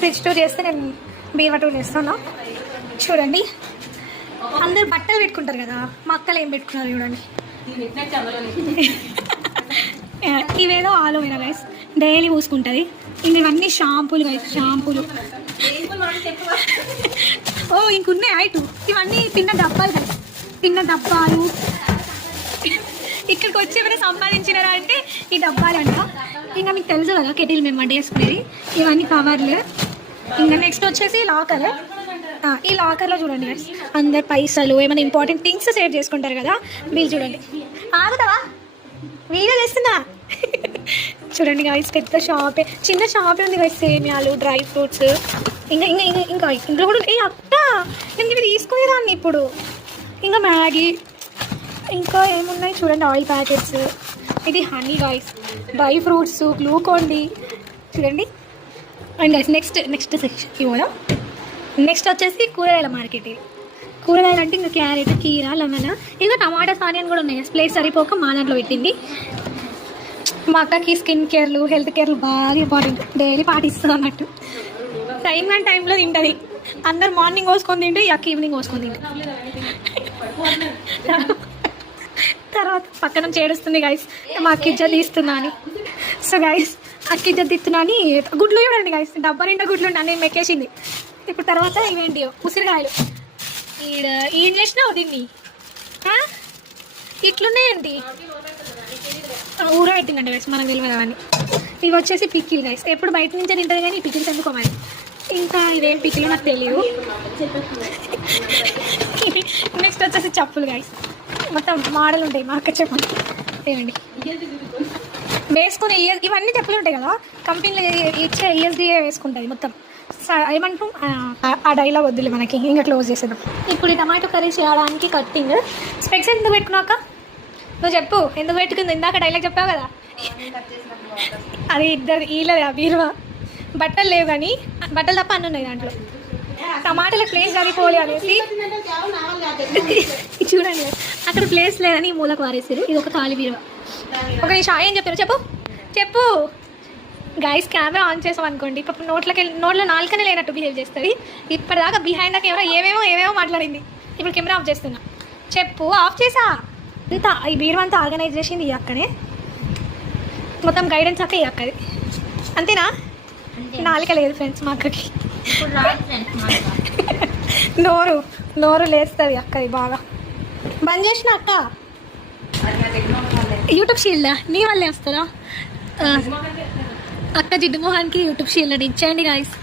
Fridge tour చేస్తే నేను బీవా tour చేస్తాను. చూడండి అందరు బట్టలు పెట్టుకుంటారు కదా, మా అక్కలు ఏం పెట్టుకున్నారు చూడండి. ఇవేదో ఆలోవేరా గైస్, డైలీ పూసుకుంటుంది. ఇవన్నీ షాంపూలు గైస్, షాంపూలు. ఓ ఇంకున్నాయి ఐటు, ఇవన్నీ తిన్న డబ్బాలు కదా, తిన్న డబ్బాలు. ఇక్కడికి వచ్చి ఏమైనా సంపాదించినారా అంటే ఈ డబ్బాలు అంట. ఇంకా మీకు తెలుసు కదా కెటిల్ మేము వంట చేసుకునేది. ఇవన్నీ కవర్లు. ఇంకా నెక్స్ట్ వచ్చేసి లాకర్. ఈ లాకర్లో చూడండి గైస్ అందరు పైసలు ఏమైనా ఇంపార్టెంట్ థింగ్స్ సేవ్ చేసుకుంటారు కదా, వీళ్ళు చూడండి. ఆగుతావా వీడియో చేస్తున్నా. చూడండి గైస్ పెద్ద షాపే, చిన్న షాపే ఉంది గైస్. సేమియాలు, డ్రై ఫ్రూట్స్, ఇంకా ఇంకా ఇంకా ఇంకా ఇంట్లో కూడా. ఏ అక్క నేను ఇవి తీసుకునేదాన్ని ఇప్పుడు. ఇంకా మ్యాగీ, ఇంకా ఏమున్నాయి చూడండి, ఆయిల్ ప్యాకెట్స్. ఇది హనీ గైస్, డ్రై ఫ్రూట్స్, గ్లూకోండి చూడండి. అండ్ గైస్ నెక్స్ట్ సెక్షన్ ఇవ్వదా. నెక్స్ట్ వచ్చేసి కూరగాయల మార్కెట్. ఇది కూరగాయలు అంటే ఇంకా క్యారెట్, కీర, లెమన్, ఇంకా టమాటాస్, ఆనియన్ కూడా ఉన్నాయి. ప్లేస్ సరిపోక మా దాంట్లో పెట్టింది. మా అక్కకి స్కిన్ కేర్లు, హెల్త్ కేర్లు బాగా ఇంపార్టెంట్, డైలీ పాటిస్తుంది అన్నట్టు. టైంలో తింటుంది. అందరు మార్నింగ్ కోసుకొని తింటే ఈ అక్క ఈవినింగ్ కోసుకొని తింటుంది. తర్వాత పక్కన చేడుస్తుంది గైస్ మా అక్క ఇజ్జత్ తీస్తున్నా అని. సో గైస్ అక్క ఇజ్జత్ తీస్తున్నా అని గుడ్లు చూడండి గైస్, డబ్బా నిండా గుడ్లు ఉండి నేను మెక్కేసింది. ఇప్పుడు తర్వాత ఇవేంటి ఉసిరికాయలు. ఏం చేసినావు దీన్ని, ఇట్లున్నాయండి. ఊర పెట్టిందంట గైస్, మనకు తెలియదు అవన్నీ. ఇవి వచ్చేసి పిక్కిలు గైస్, ఎప్పుడు బయట నుంచే తింటుంది కానీ పిక్కిలు చదువుకోవాలి. ఇంకా ఇదేం పిక్కిలు నాకు తెలియదు. నెక్స్ట్ వచ్చేసి చెప్పులు గైస్, మొత్తం మోడల్ ఉంటాయి మా అక్క చెప్పులు. ఏమండి వేసుకుని ఇవన్నీ చెప్పులు ఉంటాయి కదా, కంపెనీలో ఇచ్చే ESDA వేసుకుంటుంది మొత్తం. ఏమంటాం ఆ డైలాగ్ వద్దులే మనకి, ఇంకా క్లోజ్ చేసేద్దాం. ఇప్పుడు ఈ టమాటో కర్రీ చేయడానికి కట్టింగ్. స్పెక్స్ ఎందుకు పెట్టుకున్నాక నువ్వు చెప్పు, ఎందుకు పెట్టుకుంది? ఇందాక డైలాగ్ చెప్పావు కదా, అది ఇద్దరు వీళ్ళది ఆ బీరువా. బట్టలు లేవు కానీ బట్టలు తప్ప అన్నీ ఉన్నాయి దాంట్లో. టమాటాల ప్లేస్ సరిపోలే అనేసి చూడండి అక్కడ ప్లేస్ లేదని మూలకు వారేసారు. ఇది ఒక ఖాళీ బీరువా. ఒక నిమిషం ఏం చెప్తారు చెప్పు గైస్. కెమెరా ఆన్ చేసాం అనుకోండి, ఇప్పుడు నోట్లో నాలుకనే లేనట్టు బిహేవ్ చేస్తుంది. ఇప్పటిదాకా బిహైండ్ ద కెమెరా ఏమేమో మాట్లాడింది. ఇప్పుడు కెమెరా ఆఫ్ చేస్తున్నా. చెప్పు. ఆఫ్ చేసా. అంతా ఈ బీరువా అంతా ఆర్గనైజ్ చేసింది ఈ అక్కనే, మొత్తం గైడెన్స్ అక్క ఈ అక్కది. అంతేనా? నాలుక లేదు ఫ్రెండ్స్ మా అక్కకి. నోరు లేస్తుంది అక్కది బాగా. బంద్ చేసిన అక్క యూట్యూబ్ షీల్డా నీ వల్లే వస్తుందా? అక్క జిడ్డు మొహానికి యూట్యూబ్ షీల్డ్ ఇచ్చేయండి గాయస్.